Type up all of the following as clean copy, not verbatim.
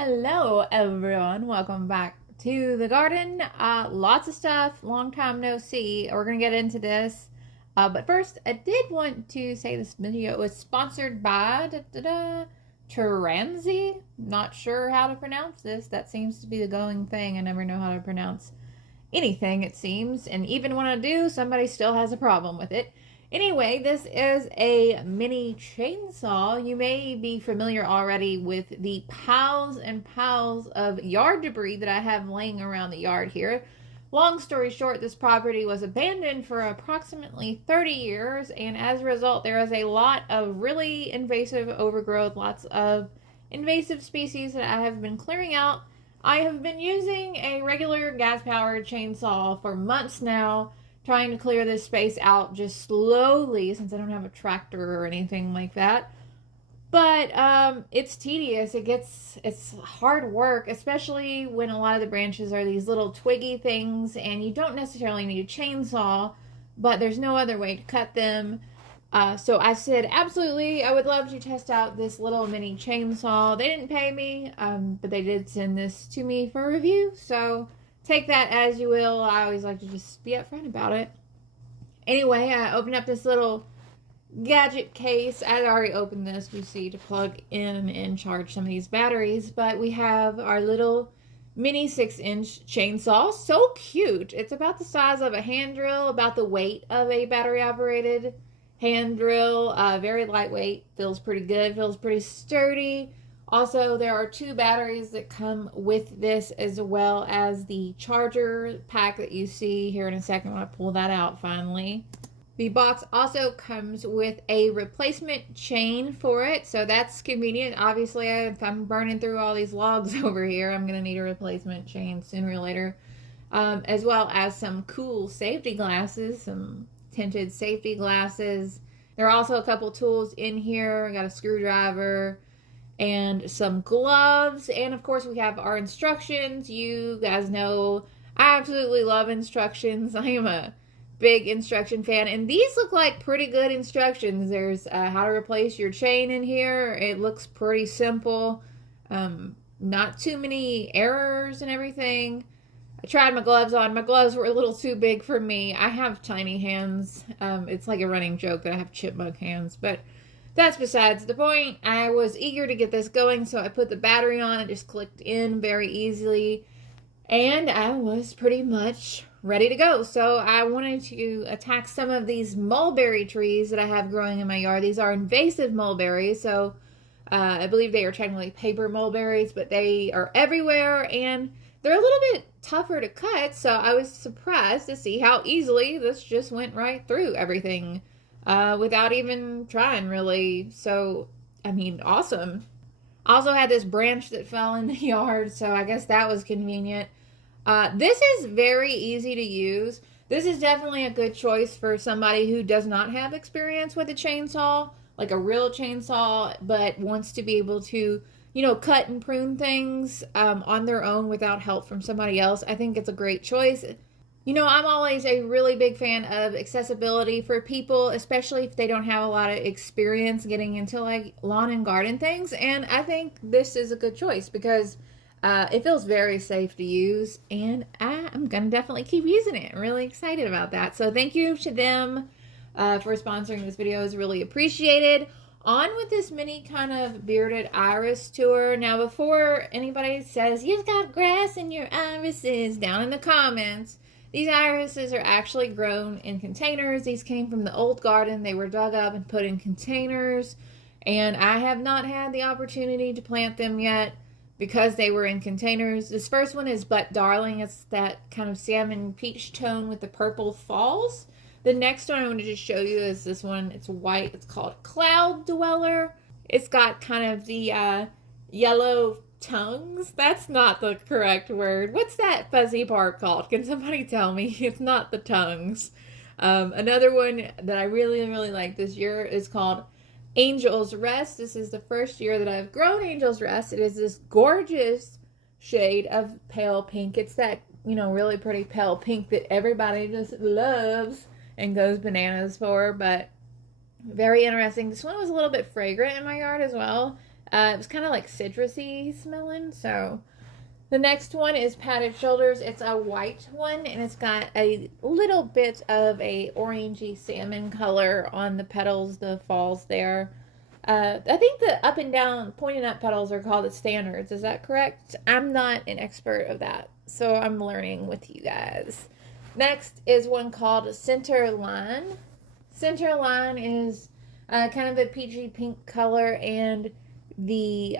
Hello everyone, welcome back to the garden. Lots of stuff, long time no see. We're gonna get into this. But first, I did want to say this video was sponsored by Taranzi. Not sure how to pronounce this. That seems to be the going thing. I never know how to pronounce anything, it seems. And even when I do, somebody still has a problem with it. Anyway, this is a mini chainsaw. You may be familiar already with the piles and piles of yard debris that I have laying around the yard here. Long story short, this property was abandoned for approximately 30 years, and as a result, there is a lot of really invasive overgrowth, lots of invasive species that I have been clearing out. I have been using a regular gas-powered chainsaw for months now, trying to clear this space out just slowly since I don't have a tractor or anything like that. But it's tedious. It's hard work, especially when a lot of the branches are these little twiggy things and you don't necessarily need a chainsaw, but there's no other way to cut them. So I said, absolutely, I would love to test out this little mini chainsaw. They didn't pay me, but they did send this to me for review. So take that as you will. I always like to just be upfront about it. Anyway, I opened up this little gadget case. I had already opened this, you see, to plug in and charge some of these batteries. But we have our little mini 6-inch chainsaw. So cute. It's about the size of a hand drill, about the weight of a battery-operated hand drill. Very lightweight. Feels pretty good. Feels pretty sturdy. Also, there are 2 batteries that come with this, as well as the charger pack that you see here in a second when I pull that out finally. The box also comes with a replacement chain for it, so that's convenient. Obviously, if I'm burning through all these logs over here, I'm going to need a replacement chain sooner or later. As well as some cool safety glasses, some tinted safety glasses. There are also a couple tools in here. I got a screwdriver and some gloves, and of course we have our instructions. You guys know I absolutely love instructions. I am a big instruction fan, and these look like pretty good instructions. There's how to replace your chain in here. It looks pretty simple, not too many errors and everything. I tried my gloves on. My gloves were a little too big for me. I have tiny hands. It's like a running joke that I have chipmunk hands, but that's besides the point. I was eager to get this going, so I put the battery on. It just clicked in very easily, and I was pretty much ready to go. So I wanted to attack some of these mulberry trees that I have growing in my yard. These are invasive mulberries, so I believe they are technically paper mulberries, but they are everywhere, and they're a little bit tougher to cut, so I was surprised to see how easily this just went right through everything. Without even trying, really. So, I mean, awesome. Also had this branch that fell in the yard, so I guess that was convenient. This is very easy to use. This is definitely a good choice for somebody who does not have experience with a chainsaw, like a real chainsaw, but wants to be able to, cut and prune things on their own without help from somebody else. I think it's a great choice. I'm always a really big fan of accessibility for people, especially if they don't have a lot of experience getting into like lawn and garden things. And I think this is a good choice because it feels very safe to use, and I'm going to definitely keep using it. I'm really excited about that. So thank you to them for sponsoring this video. It's really appreciated. On with this mini kind of bearded iris tour. Now, before anybody says, you've got grass in your irises down in the comments, these irises are actually grown in containers. These came from the old garden. They were dug up and put in containers, and I have not had the opportunity to plant them yet because they were in containers. This first one is But Darling. It's that kind of salmon peach tone with the purple falls. The next one I wanted to show you is this one. It's white. It's called Cloud Dweller. It's got kind of the yellow tongues. That's not the correct word. What's that fuzzy part called? Can somebody tell me? It's not the tongues. Another one that I really, really like this year is called Angel's Rest. This is the first year that I've grown Angel's Rest. It is this gorgeous shade of pale pink. It's that, really pretty pale pink that everybody just loves and goes bananas for, but very interesting. This one was a little bit fragrant in my yard as well. It was kind of like citrusy smelling. So the next one is Padded Shoulders. It's a white one, and it's got a little bit of a orangey salmon color on the petals, the falls there. I think the up and down, pointing up petals are called the standards. Is that correct? I'm not an expert of that, so I'm learning with you guys. Next is one called Center Line. Center Line is kind of a peachy pink color, and the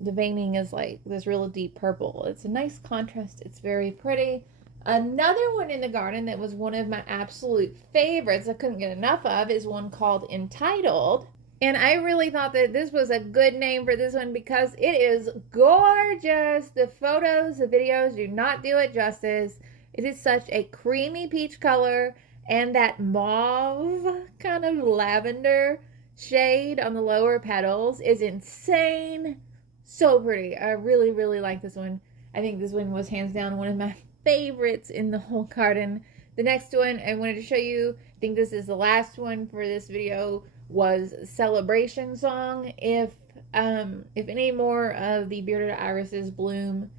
veining is like this real deep purple. It's a nice contrast. It's very pretty. Another one in the garden that was one of my absolute favorites I couldn't get enough of is one called Entitled. And I really thought that this was a good name for this one because it is gorgeous. The photos, the videos do not do it justice. It is such a creamy peach color, and that mauve kind of lavender shade on the lower petals is insane. So pretty. I really, really like this one. I think this one was hands down one of my favorites in the whole garden. The next one I wanted to show you, I think this is the last one for this video, was Celebration Song. If any more of the bearded irises bloom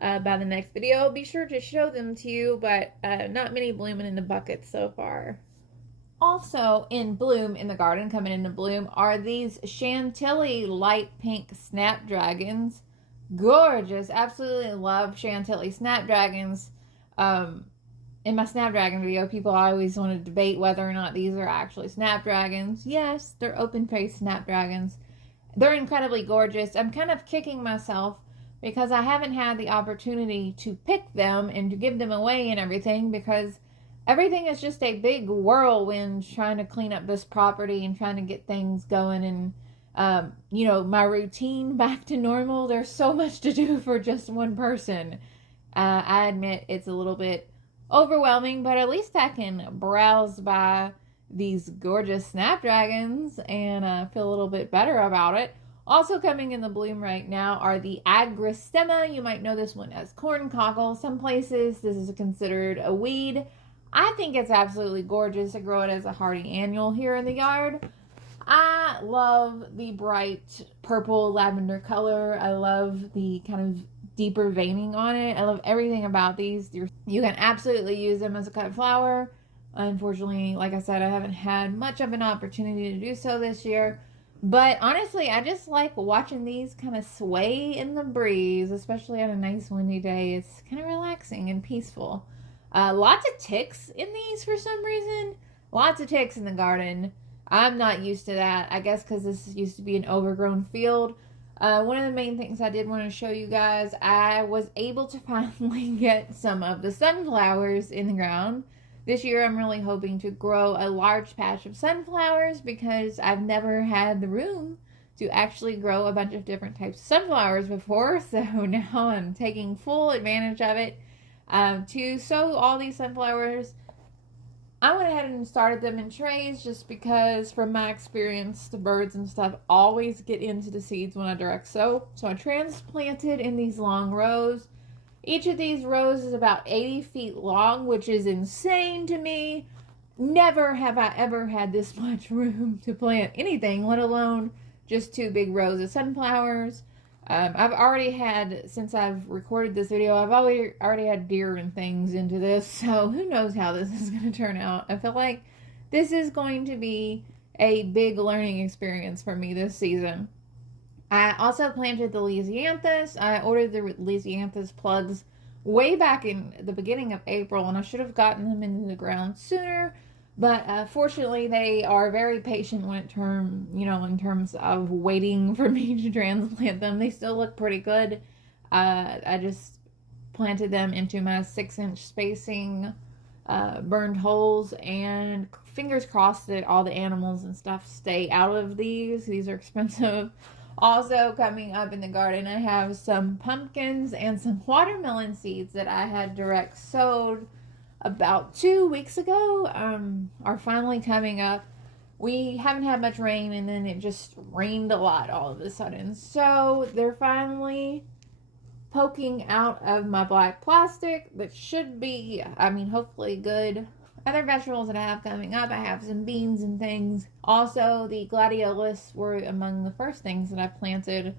by the next video, I'll be sure to show them to you, but not many blooming in the bucket so far. Also in bloom in the garden, coming into bloom, are these Chantilly light pink snapdragons. Gorgeous. Absolutely love Chantilly snapdragons. In my snapdragon video, people always want to debate whether or not these are actually snapdragons. Yes, they're open-faced snapdragons. They're incredibly gorgeous. I'm kind of kicking myself because I haven't had the opportunity to pick them and to give them away and everything, because everything is just a big whirlwind trying to clean up this property and trying to get things going and my routine back to normal. There's so much to do for just one person. I admit it's a little bit overwhelming, but at least I can browse by these gorgeous snapdragons and feel a little bit better about it. Also coming in the bloom right now are the agrostemma. You might know this one as corn cockle. Some places this is considered a weed. I think it's absolutely gorgeous to grow it as a hardy annual here in the yard. I love the bright purple lavender color. I love the kind of deeper veining on it. I love everything about these. You can absolutely use them as a cut flower. Unfortunately, like I said, I haven't had much of an opportunity to do so this year. But honestly, I just like watching these kind of sway in the breeze, especially on a nice windy day. It's kind of relaxing and peaceful. Lots of ticks in these for some reason. Lots of ticks in the garden. I'm not used to that. I guess because this used to be an overgrown field. One of the main things I did want to show you guys, I was able to finally get some of the sunflowers in the ground. This year I'm really hoping to grow a large patch of sunflowers because I've never had the room to actually grow a bunch of different types of sunflowers before. So now I'm taking full advantage of it to sow all these sunflowers. I went ahead and started them in trays just because, from my experience, the birds and stuff always get into the seeds when I direct sow. So I transplanted in these long rows. Each of these rows is about 80 feet long, which is insane to me. Never have I ever had this much room to plant anything, let alone just 2 big rows of sunflowers. I've already had, since I've recorded this video, I've already had deer and things into this, so who knows how this is going to turn out. I feel like this is going to be a big learning experience for me this season. I also planted the Lysianthus. I ordered the Lysianthus plugs way back in the beginning of April, and I should have gotten them into the ground sooner. But fortunately, they are very patient in terms of waiting for me to transplant them. They still look pretty good. I just planted them into my 6-inch spacing burned holes, and fingers crossed that all the animals and stuff stay out of these. These are expensive. Also coming up in the garden, I have some pumpkins and some watermelon seeds that I had direct sowed about 2 weeks ago are finally coming up. We haven't had much rain, and then it just rained a lot all of a sudden. So they're finally poking out of my black plastic that should be, hopefully good. other vegetables that I have coming up, I have some beans and things. Also, the gladiolus were among the first things that I planted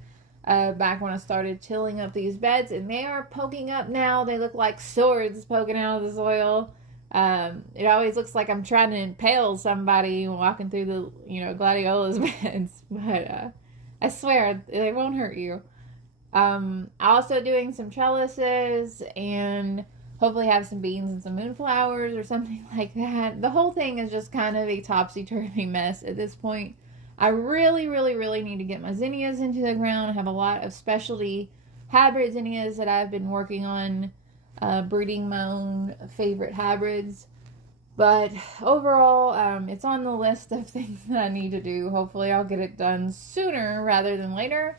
back when I started tilling up these beds, and they are poking up now. They look like swords poking out of the soil. It always looks like I'm trying to impale somebody walking through the, gladiolus beds, but I swear they won't hurt you. Also doing some trellises and hopefully have some beans and some moonflowers or something like that. The whole thing is just kind of a topsy-turvy mess at this point. I really, really, really need to get my zinnias into the ground. I have a lot of specialty hybrid zinnias that I've been working on, breeding my own favorite hybrids. But overall, it's on the list of things that I need to do. Hopefully I'll get it done sooner rather than later.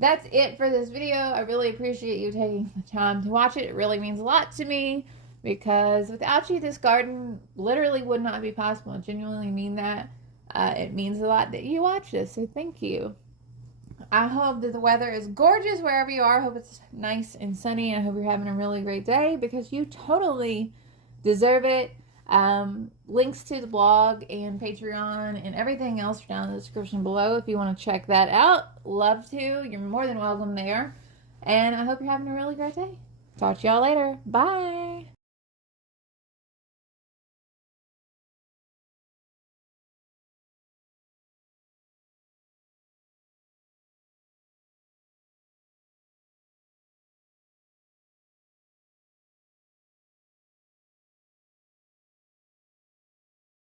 That's it for this video. I really appreciate you taking the time to watch it. It really means a lot to me because without you, this garden literally would not be possible. I genuinely mean that. It means a lot that you watch this, so thank you. I hope that the weather is gorgeous wherever you are. I hope it's nice and sunny. I hope you're having a really great day because you totally deserve it. Links to the blog and Patreon and everything else are down in the description below if you want to check that out. Love to. You're more than welcome there. And I hope you're having a really great day. Talk to y'all later. Bye.